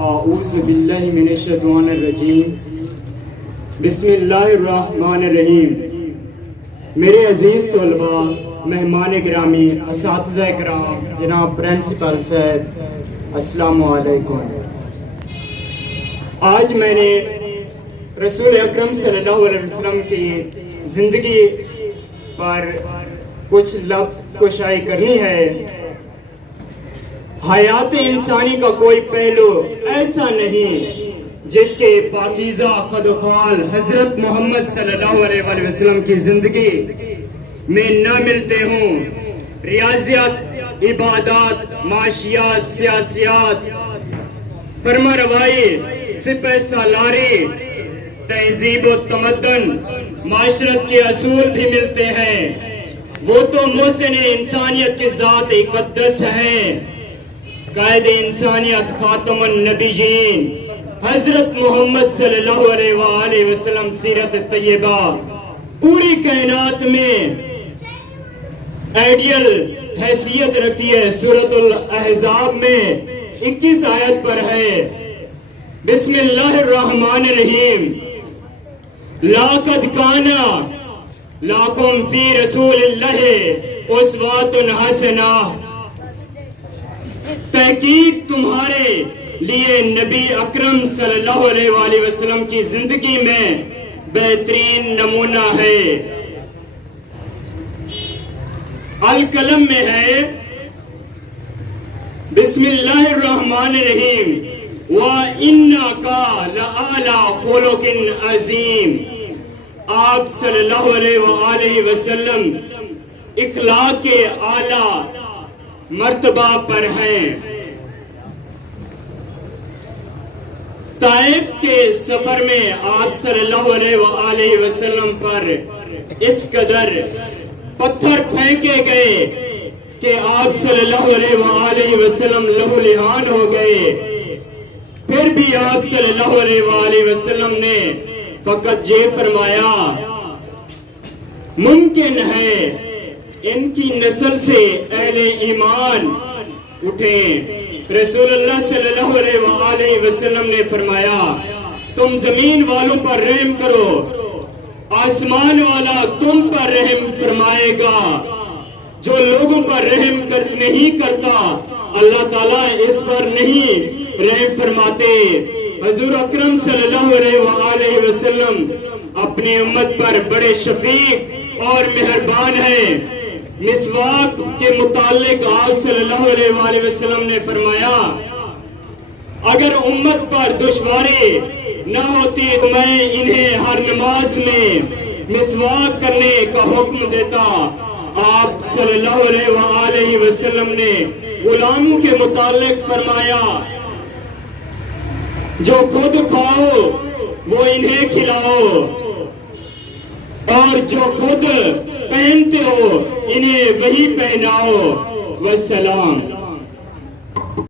اعوذ باللہ من الشیطان الرجیم بسم اللہ الرحمن الرحیم۔ میرے عزیز طلباء، مہمان گرامی، اساتذہ کرام، جناب پرنسپل صاحب، السلام علیکم۔ آج میں نے رسول اکرم صلی اللہ علیہ وسلم کی زندگی پر کچھ لفظ کشائی کرنی ہے۔ حیات انسانی کا کوئی پہلو ایسا نہیں جس کے پاکیزہ خدخال حضرت محمد صلی اللہ علیہ وسلم کی زندگی میں نہ ملتے ہوں۔ ریاضیات، عبادات، معاشیات، سیاسیات، فرما روائی، سپہ سالاری، تہذیب و تمدن، معاشرت کے اصول بھی ملتے ہیں۔ وہ تو محسن انسانیت کی ذات اقدس ہیں، قائد انسانیت، خاتم النبیین، حضرت محمد صلی اللہ علیہ وآلہ وسلم سیرت طیبہ پوری کائنات میں آئیڈیل حیثیت رکھتی ہے۔ سورۃ الاحزاب میں 21 آیت پر ہے، بسم اللہ الرحمن الرحیم، لَقَدْ كَانَ لَكُمْ فِي رَسُولِ اللَّهِ أُسْوَةٌ حَسَنَةٌ، تحقیق تمہارے لیے نبی اکرم صلی اللہ علیہ وآلہ وسلم کی زندگی میں بہترین نمونہ ہے۔ القلم میں ہے، بسم اللہ الرحمن الرحیم، وَإِنَّكَ لَعَلَىٰ خُلُقٍ عَظِيمٍ، آپ صلی اللہ علیہ وآلہ وسلم اخلاق کے اعلیٰ مرتبہ پر ہیں۔ طائف کے سفر میں آپ صلی اللہ علیہ وآلہ وسلم پر اس قدر پتھر پھینکے گئے کہ آپ صلی اللہ علیہ وآلہ وسلم لہو لہان ہو گئے، پھر بھی آپ صلی اللہ علیہ وآلہ وسلم نے فقط یہ فرمایا، ممکن ہے ان کی نسل سے اہل ایمان اٹھیں۔ رسول اللہ صلی اللہ علیہ وآلہ وسلم نے فرمایا، تم زمین والوں پر رحم کرو، آسمان والا تم پر رحم فرمائے گا۔ جو لوگوں پر رحم نہیں کرتا، اللہ تعالیٰ اس پر نہیں رحم فرماتے۔ حضور اکرم صلی اللہ علیہ وآلہ وسلم اپنی امت پر بڑے شفیق اور مہربان ہیں۔ مسواک کے متعلق آپ صلی اللہ علیہ وآلہ وسلم نے فرمایا، اگر امت پر دشواری نہ ہوتی تو میں انہیں ہر نماز میں مسواک کرنے کا حکم دیتا۔ آپ صلی اللہ علیہ وآلہ وسلم نے غلاموں کے متعلق فرمایا، جو خود کھاؤ وہ انہیں کھلاؤ، اور جو خود پہنتے ہو انہیں وہی پہناؤ۔ والسلام۔